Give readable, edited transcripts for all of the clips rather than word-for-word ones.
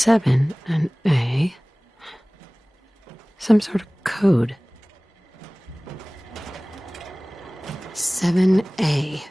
7 and A. Some sort of code. 7A.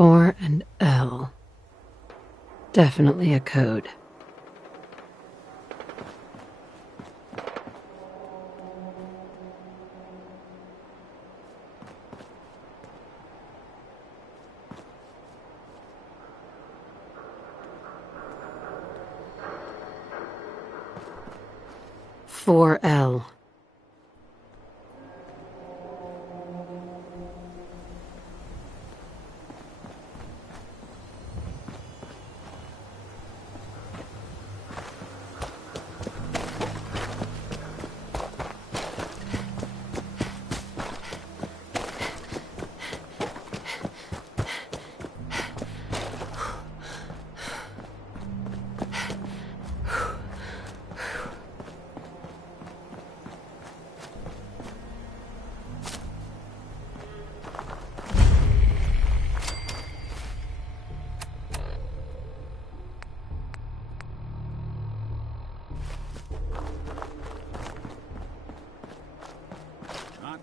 Four and L. Definitely a code. Four L.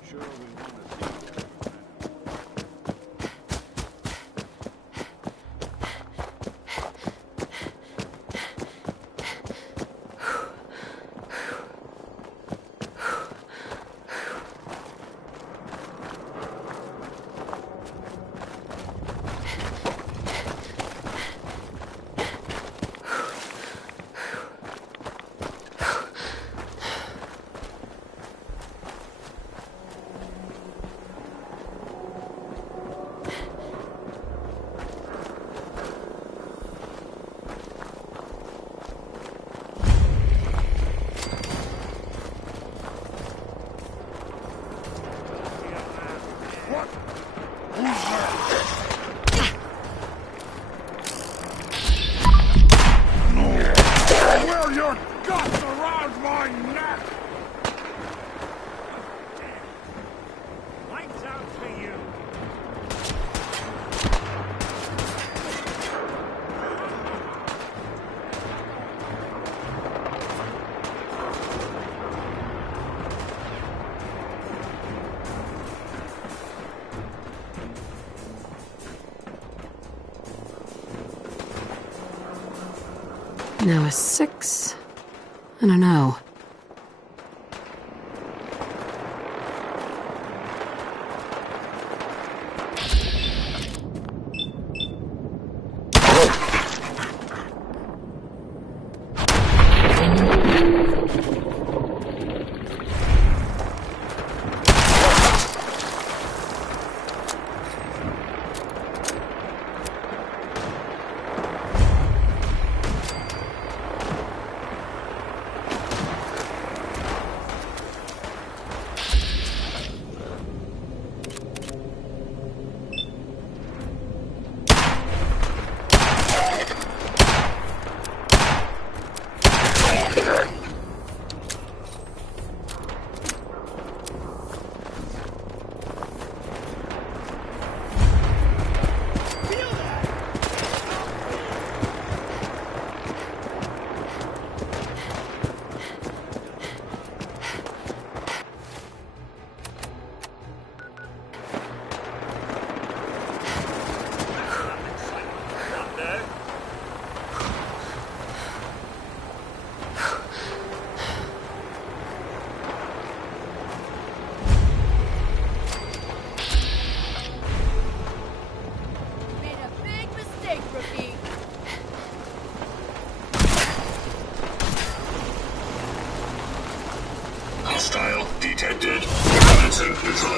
Sure we want to see that. Now a 6 and an O.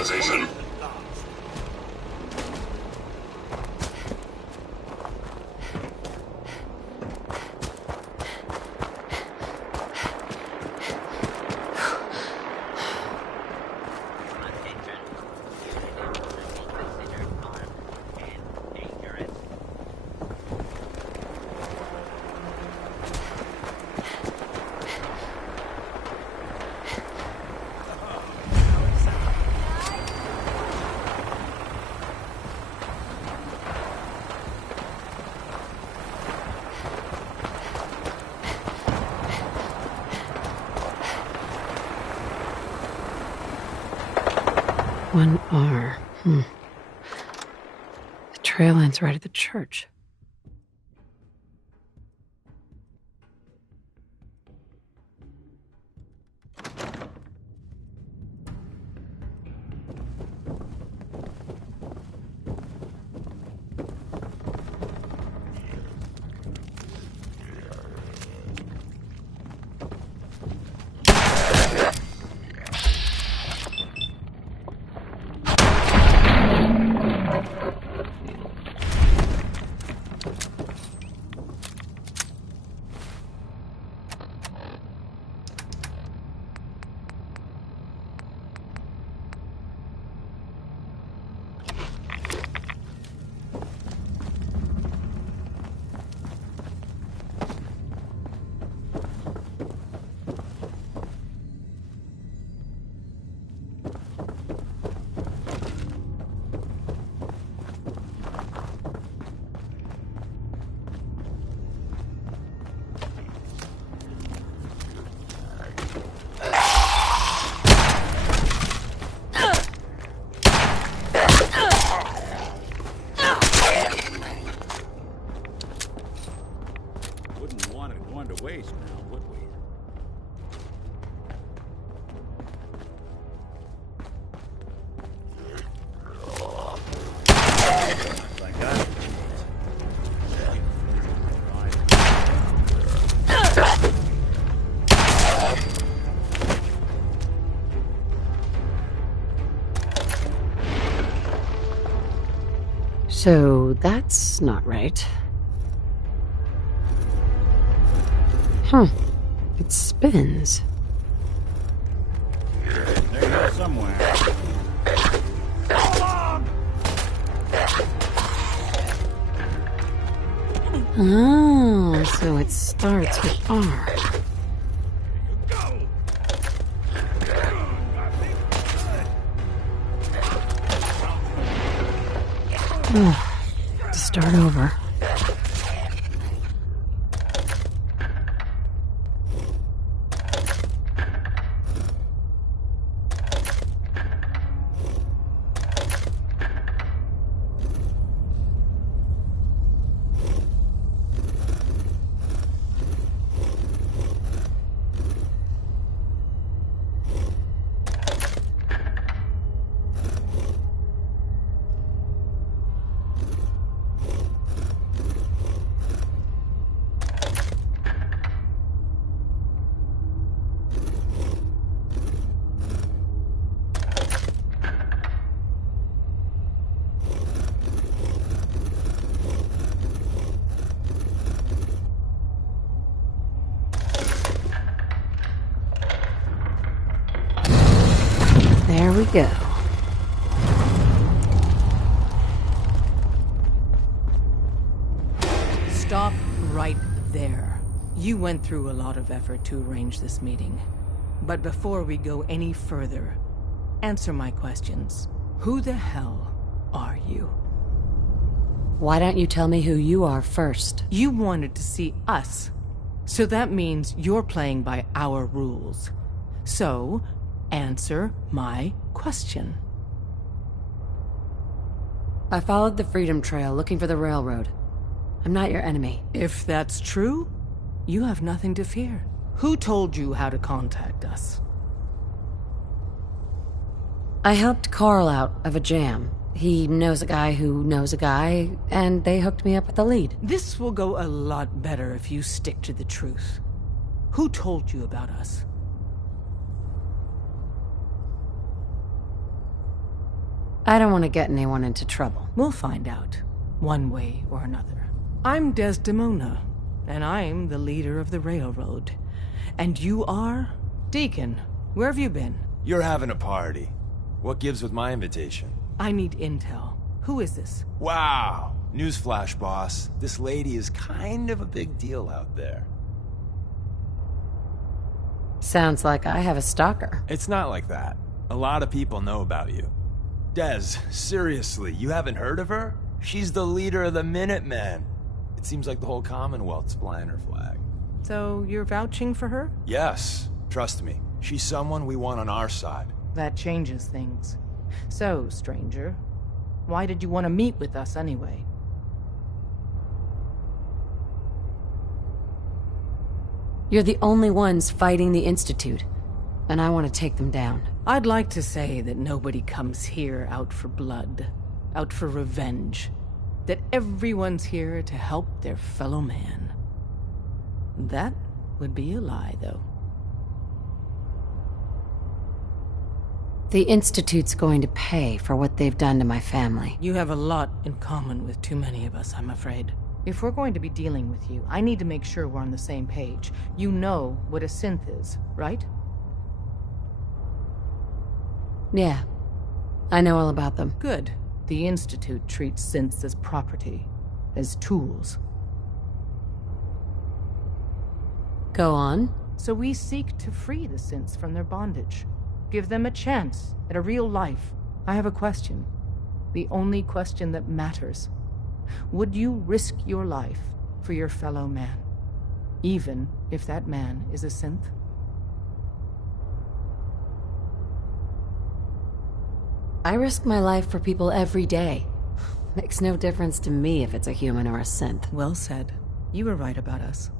civilization. One R. The trail ends right at the church. Wouldn't want it going to waste now, would we? Like I... So that's not right. Huh. It spins. There you go somewhere. Oh, so it starts with R. To start over. There we go. Stop right there. You went through a lot of effort to arrange this meeting. But before we go any further, answer my questions. Who the hell are you? Why don't you tell me who you are first? You wanted to see us. So that means you're playing by our rules. So, answer my question. I followed the Freedom Trail looking for the railroad. I'm not your enemy. If that's true, you have nothing to fear. Who told you how to contact us? I helped Carl out of a jam. He knows a guy who knows a guy, and they hooked me up with the lead. This will go a lot better if you stick to the truth. Who told you about us? I don't want to get anyone into trouble. We'll find out, one way or another. I'm Desdemona, and I'm the leader of the railroad. And you are? Deacon, where have you been? You're having a party. What gives with my invitation? I need intel. Who is this? Wow! Newsflash, boss. This lady is kind of a big deal out there. Sounds like I have a stalker. It's not like that. A lot of people know about you. Des, seriously, you haven't heard of her? She's the leader of the Minutemen. It seems like the whole Commonwealth's flying her flag. So you're vouching for her? Yes, trust me. She's someone we want on our side. That changes things. So, stranger, why did you want to meet with us anyway? You're the only ones fighting the Institute, and I want to take them down. I'd like to say that nobody comes here out for blood, out for revenge. That everyone's here to help their fellow man. That would be a lie, though. The Institute's going to pay for what they've done to my family. You have a lot in common with too many of us, I'm afraid. If we're going to be dealing with you, I need to make sure we're on the same page. You know what a synth is, right? Yeah, I know all about them. Good. The Institute treats synths as property, as tools. Go on. So we seek to free the synths from their bondage. Give them a chance at a real life. I have a question. The only question that matters. Would you risk your life for your fellow man? Even if that man is a synth? I risk my life for people every day. Makes no difference to me if it's a human or a synth. Well said. You were right about us.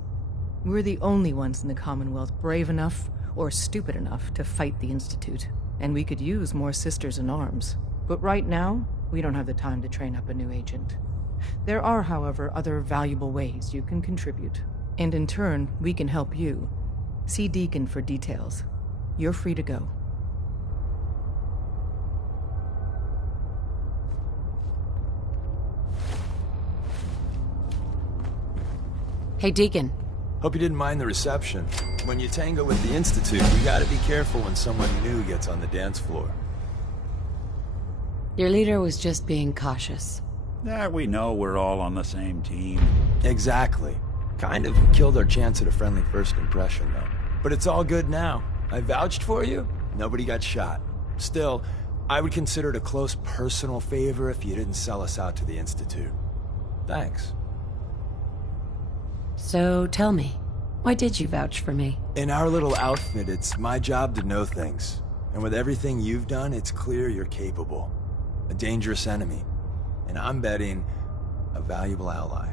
We're the only ones in the Commonwealth brave enough or stupid enough to fight the Institute. And we could use more sisters in arms. But right now, we don't have the time to train up a new agent. There are, however, other valuable ways you can contribute. And in turn, we can help you. See Deacon for details. You're free to go. Hey, Deacon. Hope you didn't mind the reception. When you tango with the Institute, you gotta be careful when someone new gets on the dance floor. Your leader was just being cautious. We know we're all on the same team. Exactly. Kind of killed our chance at a friendly first impression, though. But it's all good now. I vouched for you. Nobody got shot. Still, I would consider it a close personal favor if you didn't sell us out to the Institute. Thanks. So tell me, why did you vouch for me? In our little outfit, it's my job to know things. And with everything you've done, it's clear you're capable. A dangerous enemy. And I'm betting a valuable ally.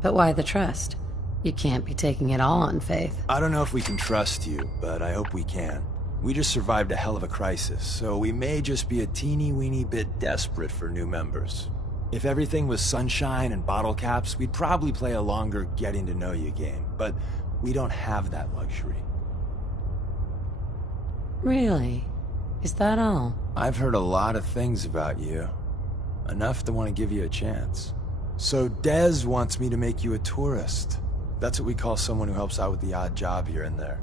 But why the trust? You can't be taking it all on faith. I don't know if we can trust you, but I hope we can. We just survived a hell of a crisis, so we may just be a teeny-weeny bit desperate for new members. If everything was sunshine and bottle caps, we'd probably play a longer getting-to-know-you game, but we don't have that luxury. Really? Is that all? I've heard a lot of things about you. Enough to want to give you a chance. So Des wants me to make you a tourist. That's what we call someone who helps out with the odd job here and there.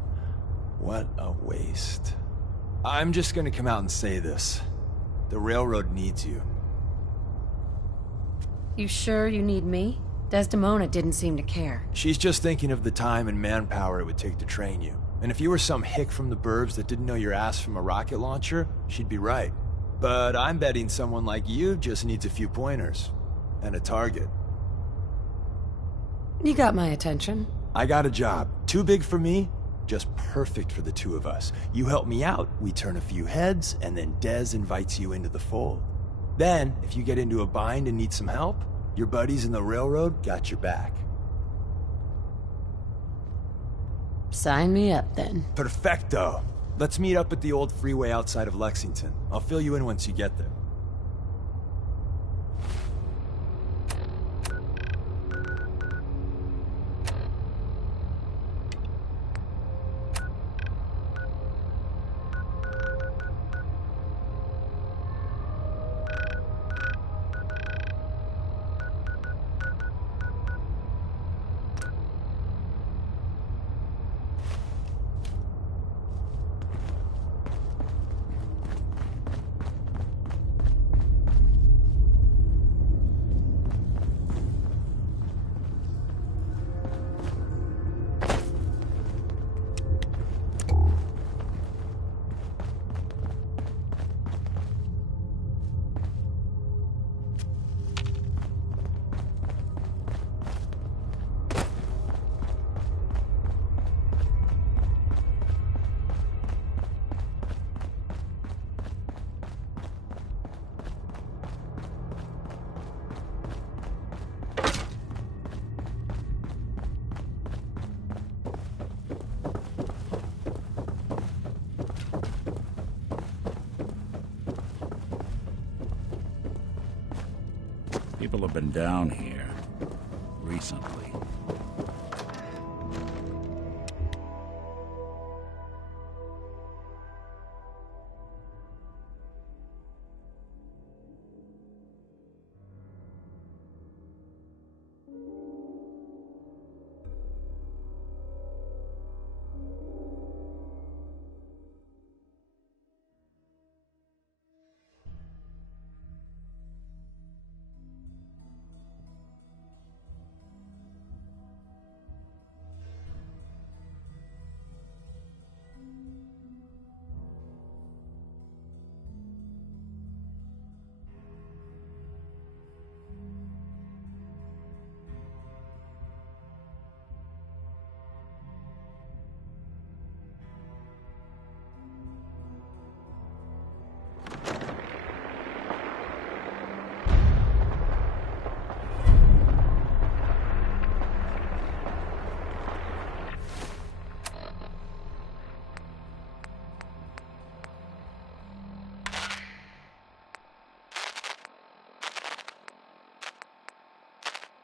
What a waste. I'm just gonna come out and say this. The railroad needs you. You sure you need me? Desdemona didn't seem to care. She's just thinking of the time and manpower it would take to train you. And if you were some hick from the burbs that didn't know your ass from a rocket launcher, she'd be right. But I'm betting someone like you just needs a few pointers. And a target. You got my attention. I got a job. Too big for me, just perfect for the two of us. You help me out, we turn a few heads, and then Des invites you into the fold. Then, if you get into a bind and need some help, your buddies in the railroad got your back. Sign me up, then. Perfecto. Let's meet up at the old freeway outside of Lexington. I'll fill you in once you get there. People have been down here recently.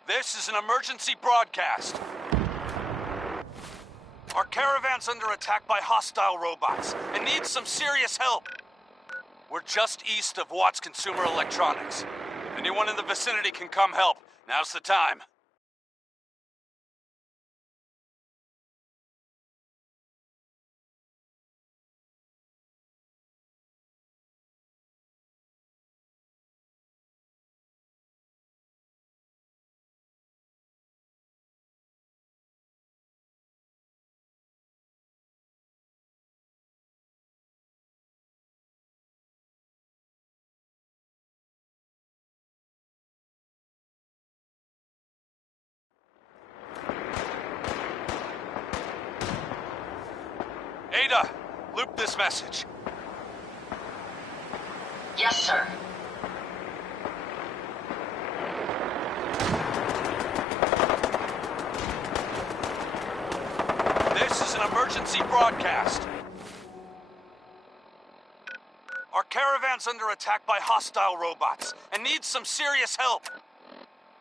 This is an emergency broadcast. Our caravan's under attack by hostile robots and needs some serious help. We're just east of Watts Consumer Electronics. If anyone in the vicinity can come help, now's the time. Ada, loop this message. Yes, sir. This is an emergency broadcast. Our caravan's under attack by hostile robots and needs some serious help.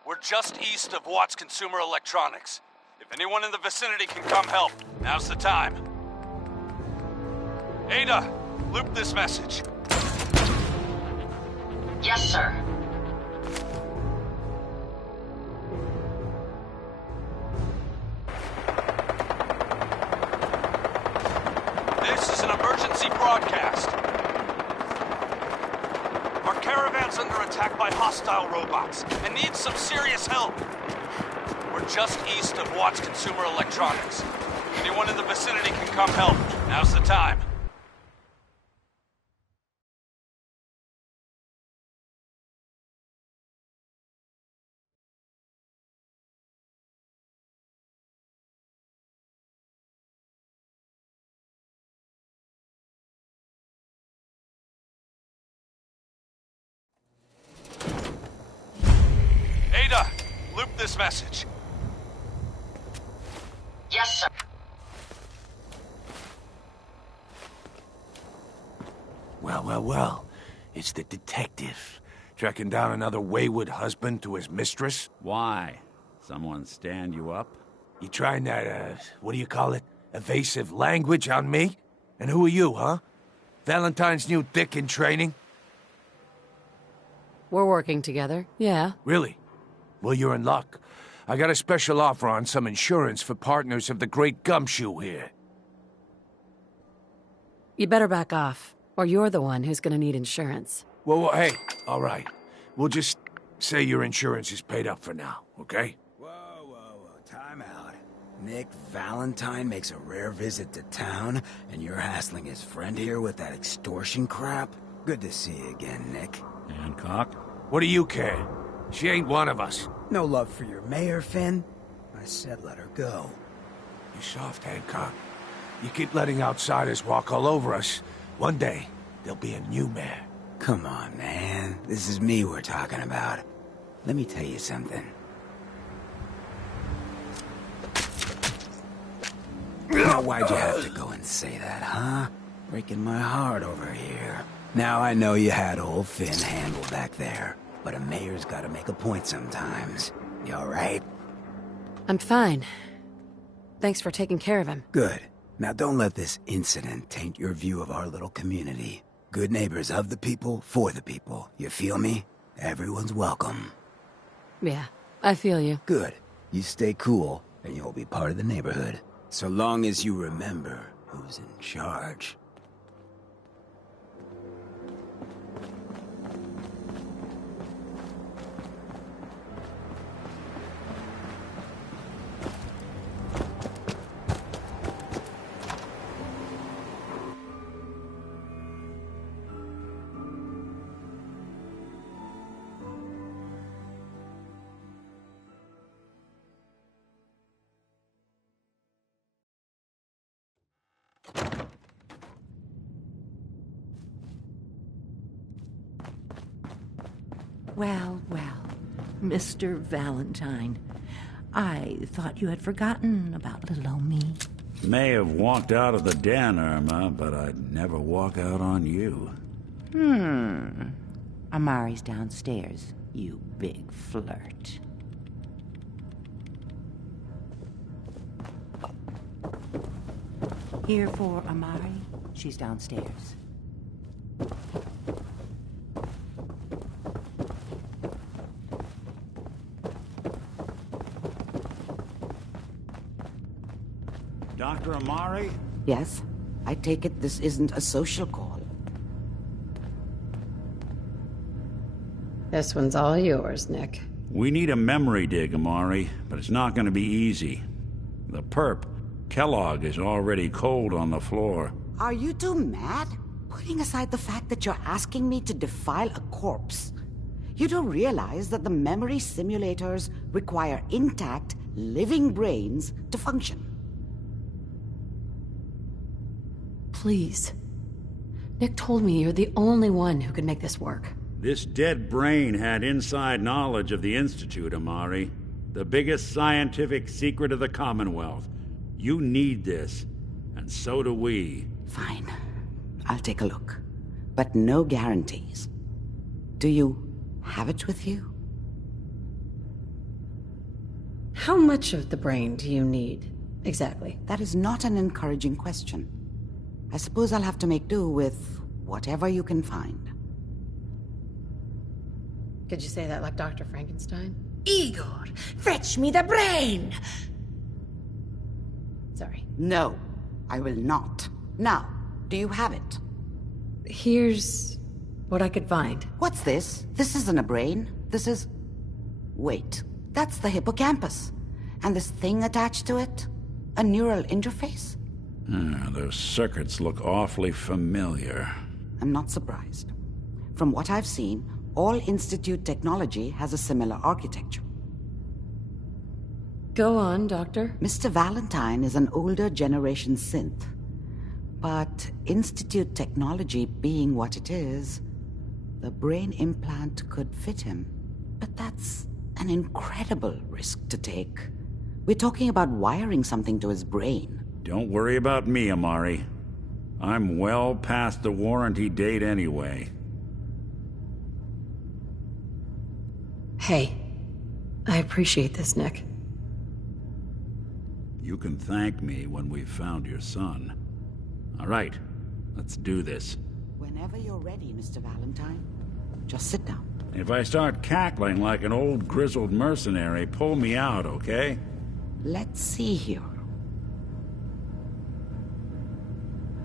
We're just east of Watts Consumer Electronics. If anyone in the vicinity can come help, now's the time. Ada, loop this message. Yes, sir. This is an emergency broadcast. Our caravan's under attack by hostile robots and needs some serious help. We're just east of Watts Consumer Electronics. If anyone in the vicinity can come help, now's the time. Ada, loop this message. Yes, sir. Well. It's the detective. Tracking down another wayward husband to his mistress. Why? Someone stand you up? You trying that, what do you call it? Evasive language on me? And who are you, huh? Valentine's new dick in training? We're working together, yeah. Really? Well, you're in luck. I got a special offer on some insurance for partners of the Great Gumshoe here. You better back off, or you're the one who's gonna need insurance. Well, hey, all right. We'll just say your insurance is paid up for now, okay? Whoa. Time out. Nick Valentine makes a rare visit to town, and you're hassling his friend here with that extortion crap? Good to see you again, Nick. Hancock? What do you care? She ain't one of us. No love for your mayor, Finn? I said let her go. You soft, Hancock. You keep letting outsiders walk all over us. One day, there'll be a new mayor. Come on, man. This is me we're talking about. Let me tell you something. Now, why'd you have to go and say that, huh? Breaking my heart over here. Now I know you had old Finn handled back there. but a mayor's gotta make a point sometimes. You alright? I'm fine. Thanks for taking care of him. Good. Now don't let this incident taint your view of our little community. Good neighbors of the people, for the people. You feel me? Everyone's welcome. Yeah, I feel you. Good. You stay cool, and you'll be part of the neighborhood. So long as you remember who's in charge. Well, well, Mr. Valentine. I thought you had forgotten about little old me. May have walked out of the den, Irma, but I'd never walk out on you. Amari's downstairs, you big flirt. Here for Amari? She's downstairs. Dr. Amari? Yes? I take it this isn't a social call. This one's all yours, Nick. We need a memory dig, Amari, but it's not going to be easy. The perp, Kellogg, is already cold on the floor. Are you two mad? Putting aside the fact that you're asking me to defile a corpse, you don't realize that the memory simulators require intact, living brains to function. Please. Nick told me you're the only one who can make this work. This dead brain had inside knowledge of the Institute, Amari. The biggest scientific secret of the Commonwealth. You need this, and so do we. Fine. I'll take a look. But no guarantees. Do you have it with you? How much of the brain do you need, exactly? That is not an encouraging question. I suppose I'll have to make do with whatever you can find. Could you say that like Dr. Frankenstein? Igor, fetch me the brain! Sorry. No, I will not. Now, do you have it? Here's what I could find. What's this? This isn't a brain. This is... Wait, that's the hippocampus. And this thing attached to it? A neural interface? Those circuits look awfully familiar. I'm not surprised. From what I've seen, all Institute technology has a similar architecture. Go on, Doctor. Mr. Valentine is an older generation synth. But Institute technology being what it is, the brain implant could fit him. But that's an incredible risk to take. We're talking about wiring something to his brain. Don't worry about me, Amari. I'm well past the warranty date anyway. Hey, I appreciate this, Nick. You can thank me when we've found your son. All right, let's do this. Whenever you're ready, Mr. Valentine. Just sit down. If I start cackling like an old grizzled mercenary, pull me out, okay? Let's see here.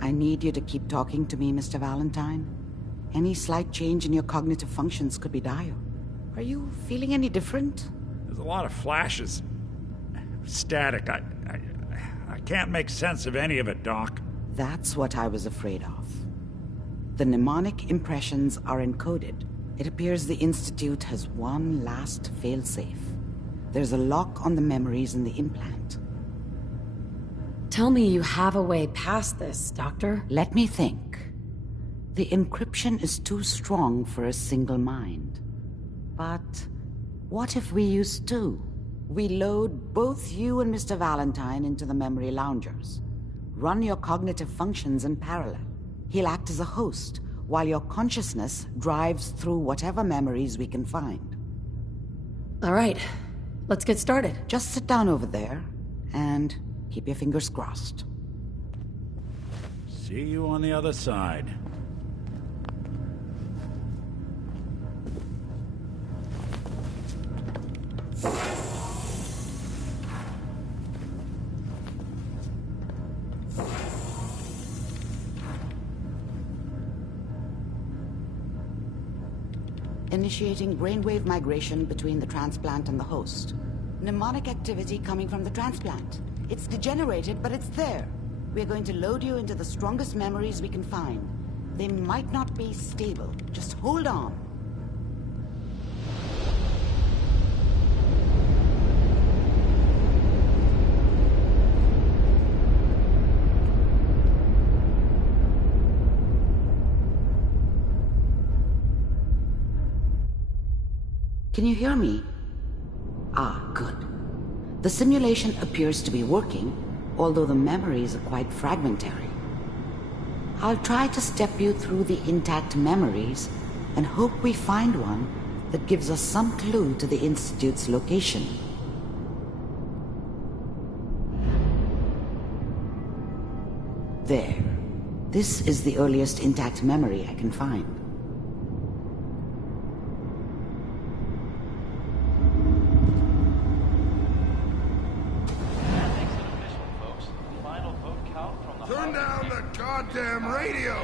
I need you to keep talking to me, Mr. Valentine. Any slight change in your cognitive functions could be dire. Are you feeling any different? There's a lot of flashes. Static. I can't make sense of any of it, Doc. That's what I was afraid of. The mnemonic impressions are encoded. It appears the Institute has one last failsafe. There's a lock on the memories in the implant. Tell me you have a way past this, Doctor. Let me think. The encryption is too strong for a single mind. But what if we use two? We load both you and Mr. Valentine into the memory loungers. Run your cognitive functions in parallel. He'll act as a host, while your consciousness drives through whatever memories we can find. All right, let's get started. Just sit down over there and keep your fingers crossed. See you on the other side. Initiating brainwave migration between the transplant and the host. Mnemonic activity coming from the transplant. It's degenerated, but it's there. We're going to load you into the strongest memories we can find. They might not be stable. Just hold on. Can you hear me? Ah, good. The simulation appears to be working, although the memories are quite fragmentary. I'll try to step you through the intact memories and hope we find one that gives us some clue to the Institute's location. There. This is the earliest intact memory I can find. Turn down the goddamn radio!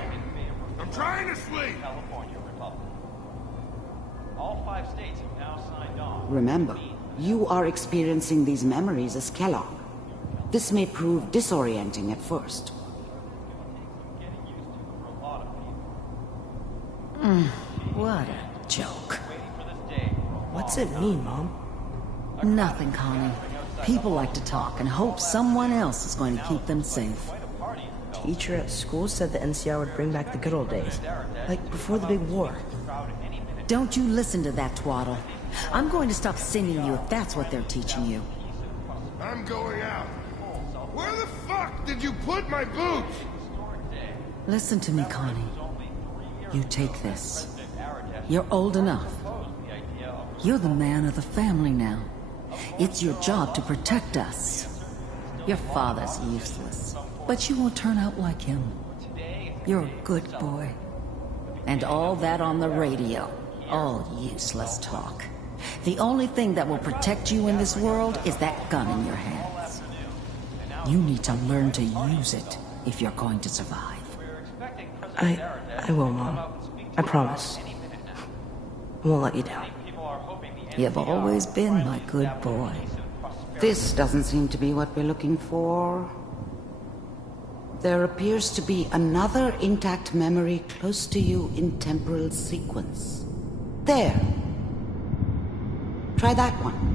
I'm trying to sleep! All 5 states have now signed on. Remember, you are experiencing these memories as Kellogg. This may prove disorienting at first. What a joke. What's it mean, Mom? Nothing, Connie. People like to talk and hope someone else is going to keep them safe. Teacher at school said the NCR would bring back the good old days. Like before the big war. Don't you listen to that twaddle. I'm going to stop singing you if that's what they're teaching you. I'm going out. Where the fuck did you put my boots? Listen to me, Connie. You take this. You're old enough. You're the man of the family now. It's your job to protect us. Your father's useless, but you won't turn out like him. You're a good boy. And all that on the radio, all useless talk. The only thing that will protect you in this world is that gun in your hands. You need to learn to use it if you're going to survive. I will, Mom. I promise. I won't let you down. You've always been my good boy. This doesn't seem to be what we're looking for. There appears to be another intact memory close to you in temporal sequence. There. Try that one.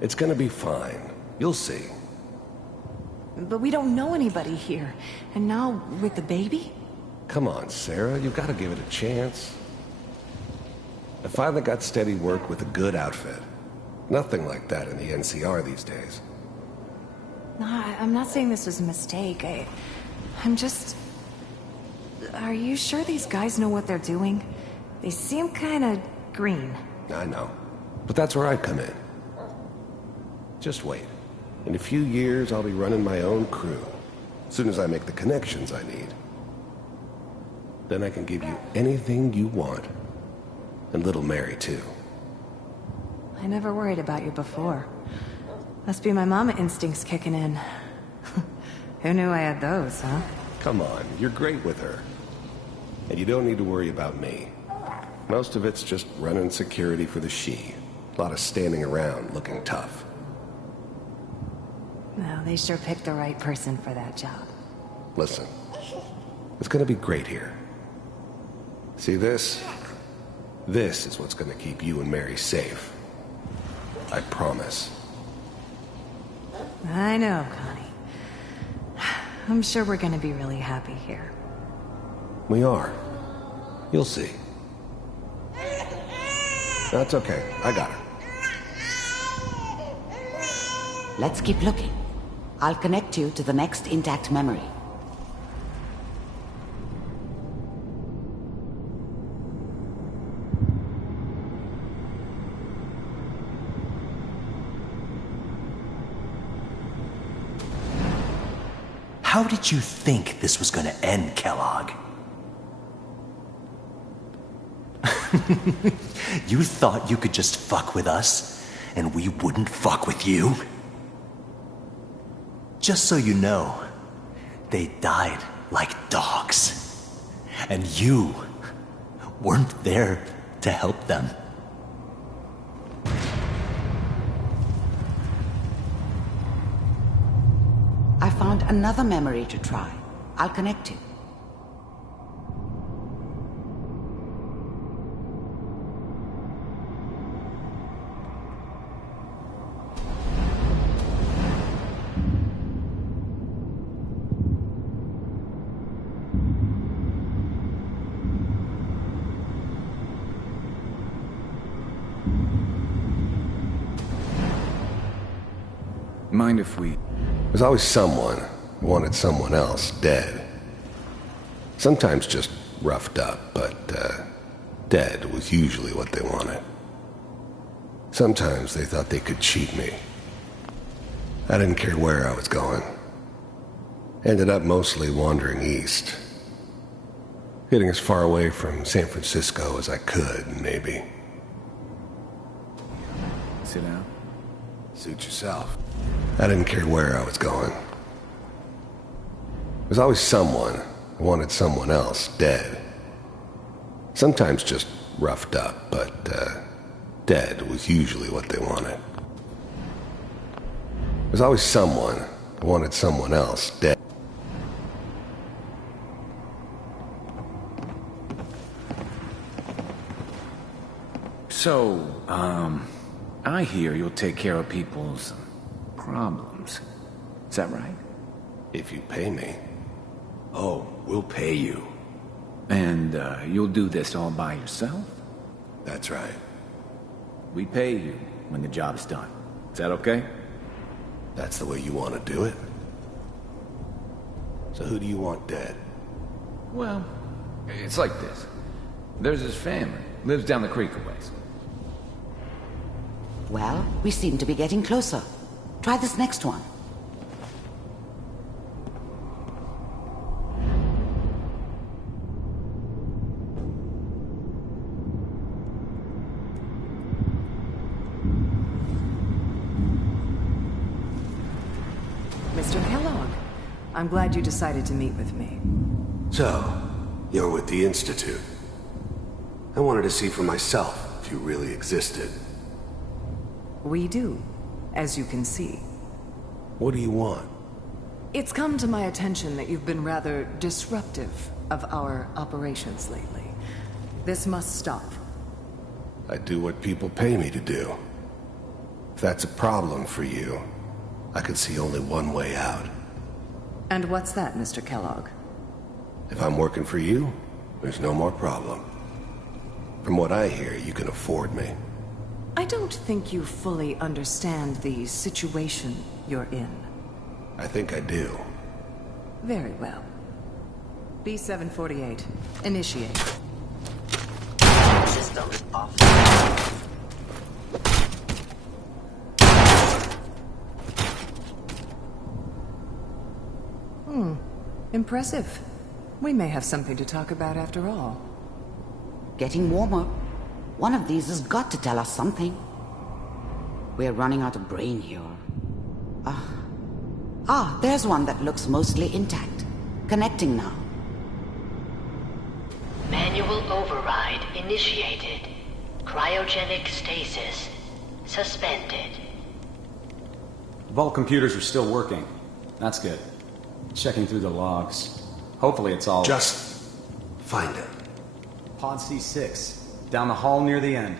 It's gonna be fine. You'll see. But we don't know anybody here. And now, with the baby? Come on, Sarah. You've got to give it a chance. I finally got steady work with a good outfit. Nothing like that in the NCR these days. No, I'm not saying this was a mistake. I'm just... Are you sure these guys know what they're doing? They seem kinda green. I know. But that's where I come in. Just wait. In a few years, I'll be running my own crew. As soon as I make the connections I need. Then I can give you anything you want. And little Mary, too. I never worried about you before. Must be my mama instincts kicking in. Who knew I had those, huh? Come on, you're great with her. And you don't need to worry about me. Most of it's just running security for the She. A lot of standing around looking tough. Well, they sure picked the right person for that job. Listen, it's gonna be great here. See this? This is what's gonna keep you and Mary safe. I promise. I know, Connie. I'm sure we're gonna be really happy here. We are. You'll see. That's okay. I got her. Let's keep looking. I'll connect you to the next intact memory. How did you think this was gonna end, Kellogg? You thought you could just fuck with us, and we wouldn't fuck with you? Just so you know, they died like dogs. And you weren't there to help them. I found another memory to try. I'll connect you. Mind if we... There's always someone who wanted someone else dead. Sometimes just roughed up, but dead was usually what they wanted. Sometimes they thought they could cheat me. I didn't care where I was going. Ended up mostly wandering east. Getting as far away from San Francisco as I could, maybe. Sit down. Suit yourself. I didn't care where I was going. There's always someone who wanted someone else dead. Sometimes just roughed up, but dead was usually what they wanted. There's always someone who wanted someone else dead. So, I hear you'll take care of people's problems. Is that right? If you pay me. Oh, we'll pay you. And, you'll do this all by yourself? That's right. We pay you when the job's done. Is that okay? That's the way you want to do it? So who do you want dead? Well, it's like this. There's his family. Lives down the creek a ways. Well, we seem to be getting closer. Try this next one. Mr. Kellogg, I'm glad you decided to meet with me. So, you're with the Institute. I wanted to see for myself if you really existed. We do, as you can see. What do you want? It's come to my attention that you've been rather disruptive of our operations lately. This must stop. I do what people pay me to do. If that's a problem for you, I can see only one way out. And what's that, Mr. Kellogg? If I'm working for you, there's no more problem. From what I hear, you can afford me. I don't think you fully understand the situation you're in. I think I do. Very well. B-748, initiate. System off. Impressive. We may have something to talk about after all. Getting warmer. One of these has got to tell us something. We're running out of brain here. There's one that looks mostly intact. Connecting now. Manual override initiated. Cryogenic stasis suspended. Vault computers are still working. That's good. Checking through the logs. Hopefully it's all... Just find it. Pod C6. Down the hall near the end.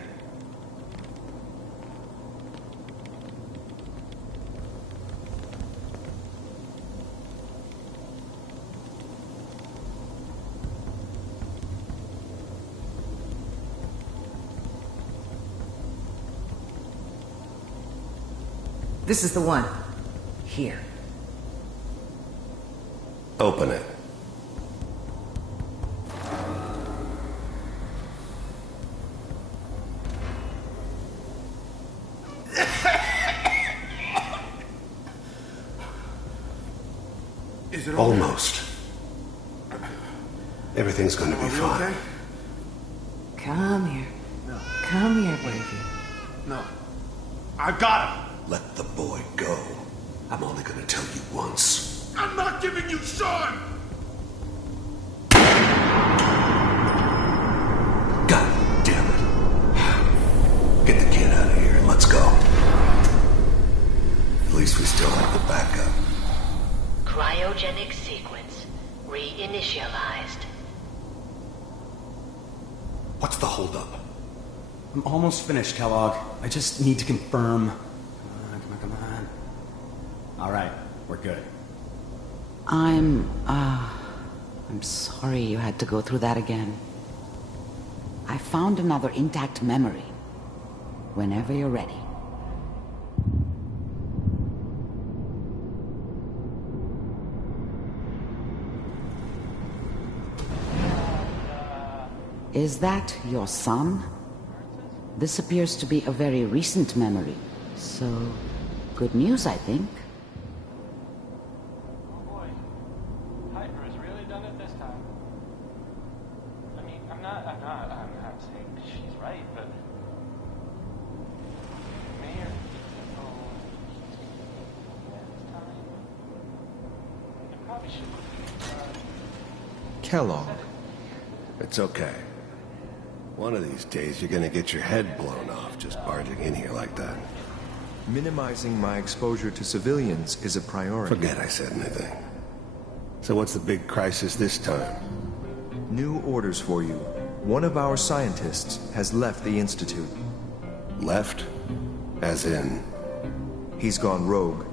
This is the one. Here. Open it. Is it Almost. Everything's going to be fine. Okay? Come here. No. Come here, baby. No. I've got him! Let the boy go. I'm only going to tell you once. I'm not giving you Sean! God damn it. Get the kid out of here and let's go. At least we still have the backup. Cryogenic sequence reinitialized. What's the holdup? I'm almost finished, Kellogg. I just need to confirm. Come on. All right, we're good. I'm sorry you had to go through that again. I found another intact memory. Whenever you're ready. Is that your son? This appears to be a very recent memory. So, good news, I think. Oh boy. Hydra's really done it this time. I mean, I'm not saying she's right, but... Mayor... Oh... Yeah, this time... I probably should... Kellogg. It's okay. One of these days you're gonna get your head blown off just barging in here like that. Minimizing my exposure to civilians is a priority. Forget I said anything. So what's the big crisis this time? New orders for you. One of our scientists has left the Institute. Left? As in? He's gone rogue.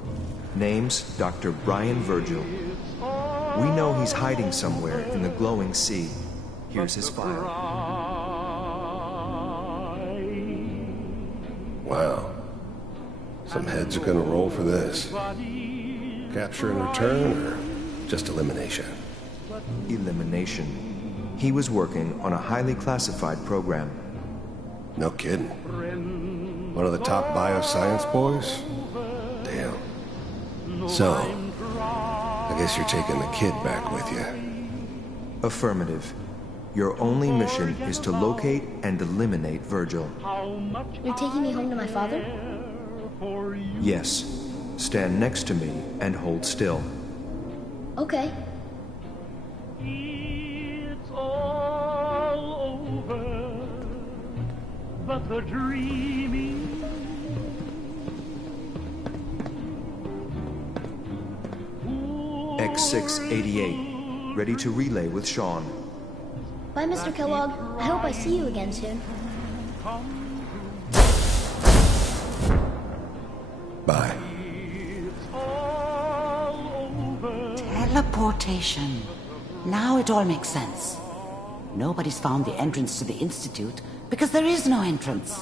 Name's Dr. Brian Virgil. We know he's hiding somewhere in the glowing sea. Here's his file. Wow. Some heads are gonna roll for this. Capture and return, or just elimination? Elimination. He was working on a highly classified program. No kidding. One of the top bioscience boys? Damn. So, I guess you're taking the kid back with you. Affirmative. Your only mission is to locate and eliminate Virgil. You're taking me home to my father? Yes. Stand next to me and hold still. Okay. It's all over, but the dreaming... X688, ready to relay with Sean. Bye, Mr. Kellogg. I hope I see you again soon. Bye. Teleportation. Now it all makes sense. Nobody's found the entrance to the Institute because there is no entrance.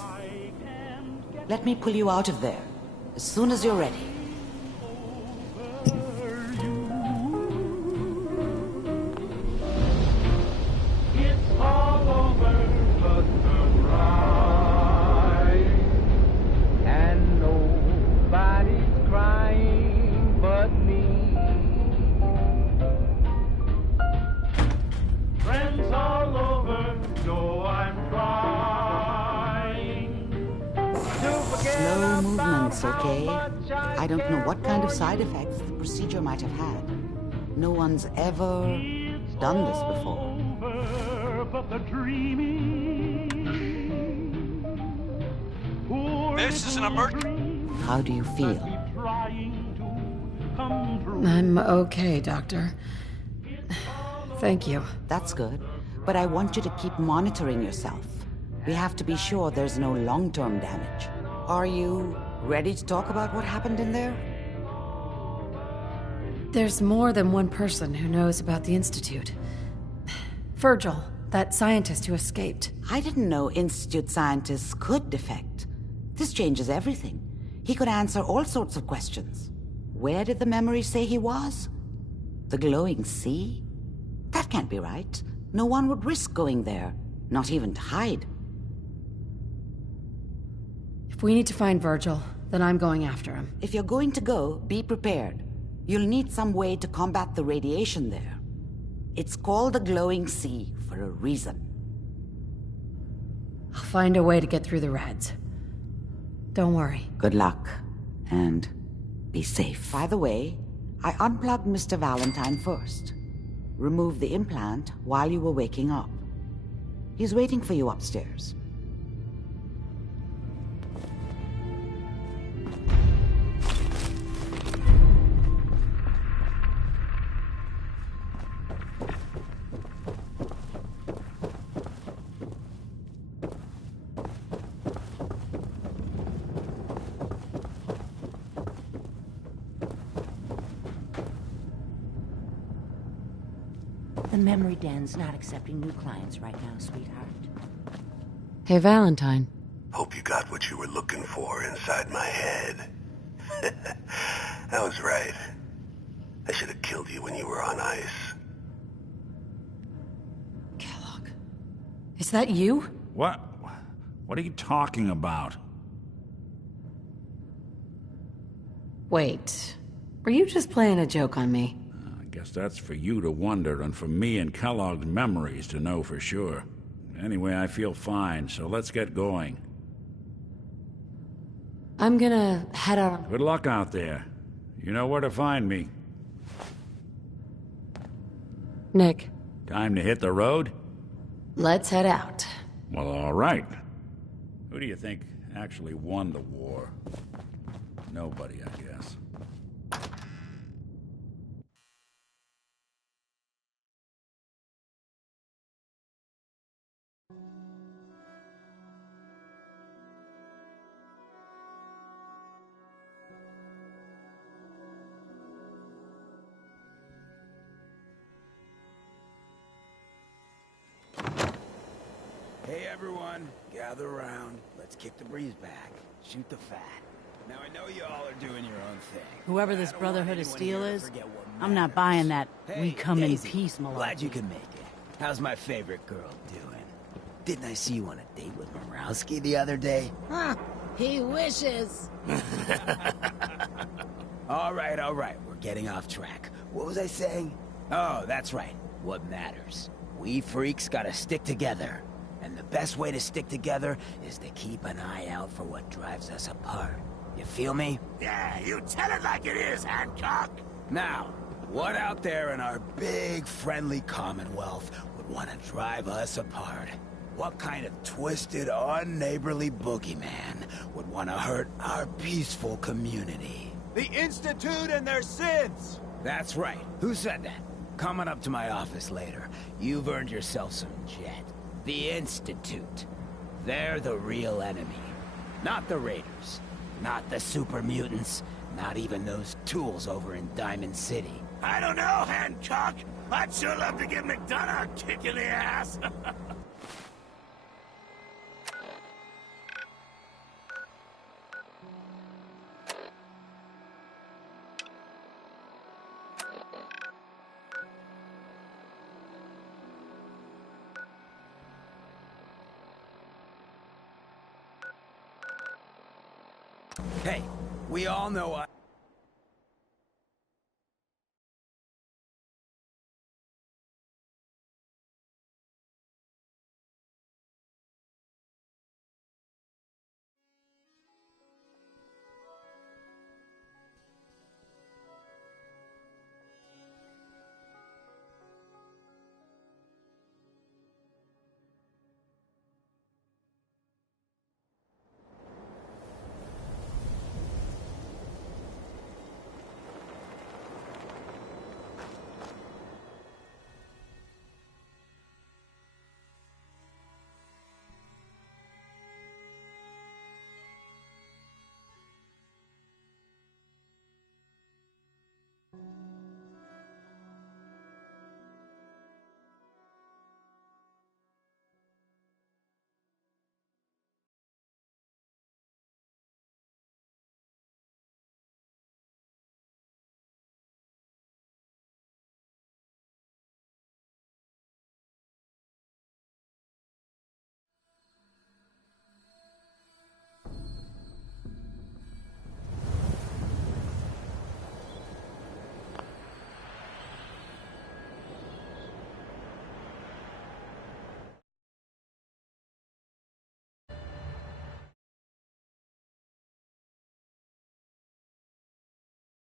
Let me pull you out of there as soon as you're ready. Slow movements, okay? I don't know what kind of side effects the procedure might have had. No one's ever done this before. but the dreaming. This is an emergency. How do you feel? I'm okay, Doctor. Thank you. That's good. But I want you to keep monitoring yourself. We have to be sure there's no long-term damage. Are you ready to talk about what happened in there? There's more than one person who knows about the Institute. Virgil, that scientist who escaped. I didn't know Institute scientists could defect. This changes everything. He could answer all sorts of questions. Where did the memory say he was? The glowing sea? That can't be right. No one would risk going there, not even to hide. If we need to find Virgil, then I'm going after him. If you're going to go, be prepared. You'll need some way to combat the radiation there. It's called the glowing sea for a reason. I'll find a way to get through the rads. Don't worry. Good luck, and be safe. By the way, I unplugged Mr. Valentine first. Removed the implant while you were waking up. He's waiting for you upstairs. The memory den's not accepting new clients right now, sweetheart. Hey, Valentine. Hope you got what you were looking for inside my head. I was right. I should have killed you when you were on ice. Kellogg. Is that you? What? What are you talking about? Wait. Were you just playing a joke on me? I guess that's for you to wonder and for me and Kellogg's memories to know for sure. Anyway, I feel fine, so let's get going. I'm gonna head out. Good luck out there. You know where to find me. Nick. Time to hit the road? Let's head out. Well, all right. Who do you think actually won the war? Nobody, I guess. Hey everyone, gather around. Let's kick the breeze back. Shoot the fat. Now I know you all are doing your own thing. Whoever this Brotherhood of Steel is, I'm not matters. buying that Hey, we come Daisy, in peace malarkey. Glad you can make it. How's my favorite girl doing? Didn't I see you on a date with Morowski the other day? Huh, he wishes. All right, we're getting off track. What was I saying? Oh, that's right. What matters? We freaks gotta stick together. And the best way to stick together is to keep an eye out for what drives us apart. You feel me? Yeah, you tell it like it is, Hancock. Now, what out there in our big, friendly Commonwealth would want to drive us apart? What kind of twisted, unneighborly boogeyman would want to hurt our peaceful community? The Institute and their sins! That's right. Who said that? Coming up to my office later. You've earned yourself some jet. The Institute. They're the real enemy. Not the Raiders. Not the super mutants. Not even those tools over in Diamond City. I don't know, Hancock. I'd sure love to give McDonough a kick in the ass. Hey, we all know